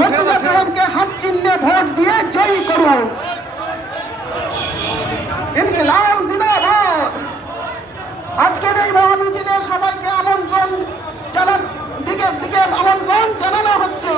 মুর্তজা সাহেবকে হাত চিহ্নে ভোট দিয়ে জয়ী করুন। ইনকিলাব জিন্দাবাদ। আজকের এই মহামিছিলে সবাইকে আমন্ত্রণ জানানো হচ্ছে।